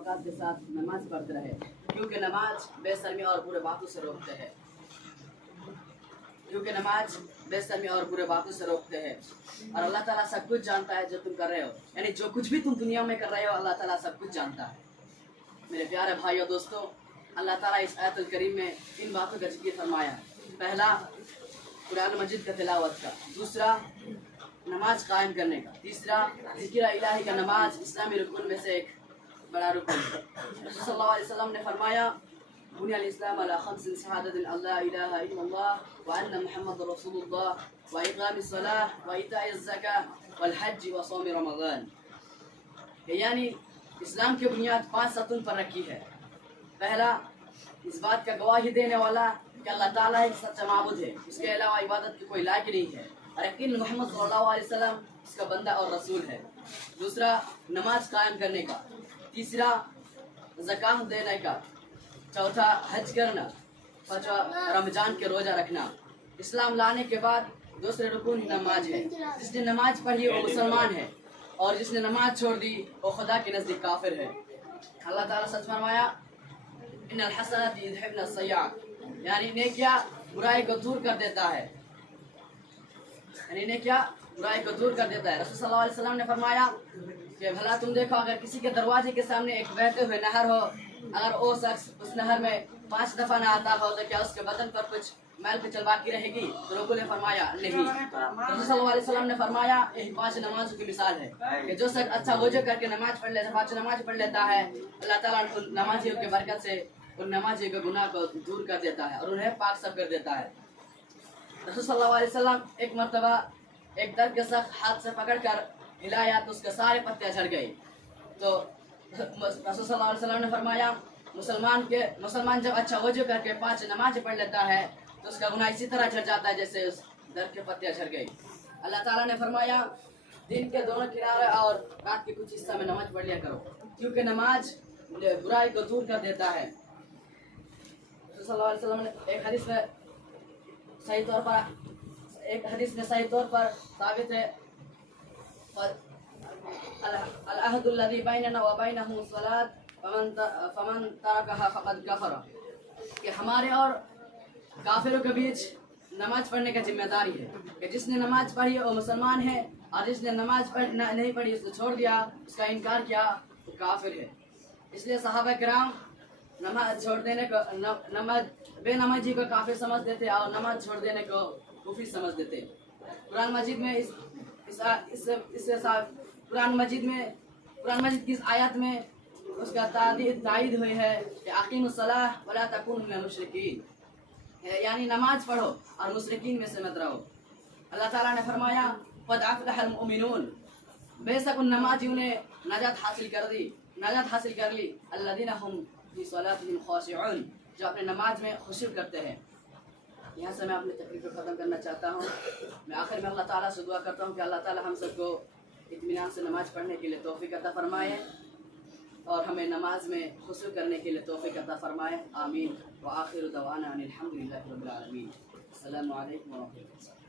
اوقات کے ساتھ نماز پڑھتے رہے، کیونکہ نماز بے شرمی اور برے باتوں سے روکتے ہیں، اور اللہ تعالیٰ سب کچھ جانتا ہے جو تم کر رہے ہو، یعنی جو کچھ بھی تم دنیا میں کر رہے ہو اللہ تعالیٰ سب کچھ جانتا ہے۔ میرے پیارے بھائیو دوستو، اللہ تعالیٰ اس آیت الکریم میں ان باتوں کا ذکر فرمایا ہے۔ پہلا قرآن مجید کا تلاوت کا، دوسرا نماز قائم کرنے کا، تیسرا ذکر الہی کا۔ نماز اسلامی رکن میں سے ایک بڑا رکن ہے۔ رسول صلی اللہ علیہ وسلم نے فرمایا بني الإسلام على 5 شهادة أن لا إله إلا الله وأن محمد رسول الله وإقام الصلاة وإيتاء الزكاة والحج وصوم رمضان، یعنی اسلام کی بنیاد 5 ستون پر رکھی ہے۔ پہلا، اس بات کا گواہی دینے والا کہ اللہ تعالیٰ ایک سچا معبود ہے، اس کے علاوہ عبادت کی کوئی لائق نہیں ہے، اور یقین محمد صلی اللہ علیہ وسلم اس کا بندہ اور رسول ہے۔ دوسرا، نماز قائم کرنے کا۔ تیسرا، زکوٰۃ دینے کا۔ چوتھا، حج کرنا۔ پانچواں، رمضان کے روزہ رکھنا۔ اسلام لانے کے بعد دوسرے رکن نماز ہے۔ جس نے نماز پڑھی وہ مسلمان ہے، اور جس نے نماز چھوڑ دی وہ خدا کے نزدیک کافر ہے۔ اللہ تعالیٰ سچ فرمایا ان الحسنات یذھبن السیئات، یعنی نیکیاں برائی کو دور کر دیتا ہے، رسول صلی اللہ علیہ وسلم نے فرمایا کہ بھلا تم دیکھو اگر کسی کے دروازے کے سامنے ایک بہتے ہوئے نہر ہو، اگر وہ شخص اس نہر میں 5 دفعہ نہ آتا ہو تو کیا اس کے بدن پر کچھ میل کچل باقی رہے گی؟ تو لوگوں نے فرمایا نہیں۔ رسول صلی اللہ علیہ وسلم نے فرمایا یہی 5 نمازوں کی مثال ہے کہ جو شخص اچھا وضو کر کے نماز پڑھ لیتا، 5 نماز پڑھ لیتا ہے، اللہ تعالیٰ ان نمازیوں کی برکت سے ان نمازیوں کے گناہ کو دور کر دیتا ہے اور انہیں پاک صاف کر دیتا ہے۔ رسول صلی اللہ علیہ وسلم ایک مرتبہ ایک درخت کے ساتھ ہاتھ سے پکڑ کر ہلایا تو اس کے سارے پتے جھڑ گئے، تو رسول صلی اللہ علیہ وسلم نے فرمایا مسلمان جب اچھا وضو کر کے 5 نماز پڑھ لیتا ہے تو اس کا گناہ اسی طرح جھڑ جاتا ہے جیسے اس درخت کے پتے جھڑ گئے۔ اللہ تعالیٰ نے فرمایا دن کے دونوں کنارے اور رات کے کچھ حصہ میں نماز پڑھ لیا کرو، کیونکہ نماز برائی کو دور کر دیتا ہے۔ رسول صلی اللہ علیہ وسلم نے ایک حدیث میں صحیح طور پر ثابت ہے العہد الذی بیننا وبینہم الصلاۃ فمن ترکہا فقد کفر، کہ ہمارے اور کافروں کے بیچ نماز پڑھنے کا ذمہ داری ہے کہ جس نے نماز پڑھی وہ مسلمان ہے، اور جس نے نماز نہیں پڑھی اس نے چھوڑ دیا، اس کا انکار کیا، وہ کافر ہے۔ اس لیے صحابہ کرام نماز چھوڑ دینے کو بے نمازی کو کافر سمجھ دیتے اور نماز چھوڑ دینے کو کفر سمجھ دیتے۔ قرآن مجید کی اس آیت میں اس کا تائید ہوئی ہے کہ اقیموا الصلاۃ ولا تکونوا من المشرکین، یعنی نماز پڑھو اور مشرکین میں سے مت رہو۔ اللہ تعالیٰ نے فرمایا قد افلح المؤمنون، بے شک ان نمازیوں نے نجات حاصل کر لی الذین هم فی صلاتهم خاشعون، جو اپنے نماز میں خشوع کرتے ہیں۔ یہاں سے میں اپنی تقریر کو ختم کرنا چاہتا ہوں۔ میں آخر میں اللہ تعالیٰ سے دعا کرتا ہوں کہ اللہ تعالیٰ ہم سب کو اطمینان سے نماز پڑھنے کے لیے توفیق عطا فرمائے اور ہمیں نماز میں خشوع کرنے کے لیے توفیق عطا فرمائے، آمین۔ وآخر دعوانا ان الحمد للہ رب العالمین۔ السلام علیکم ورحمۃ اللہ۔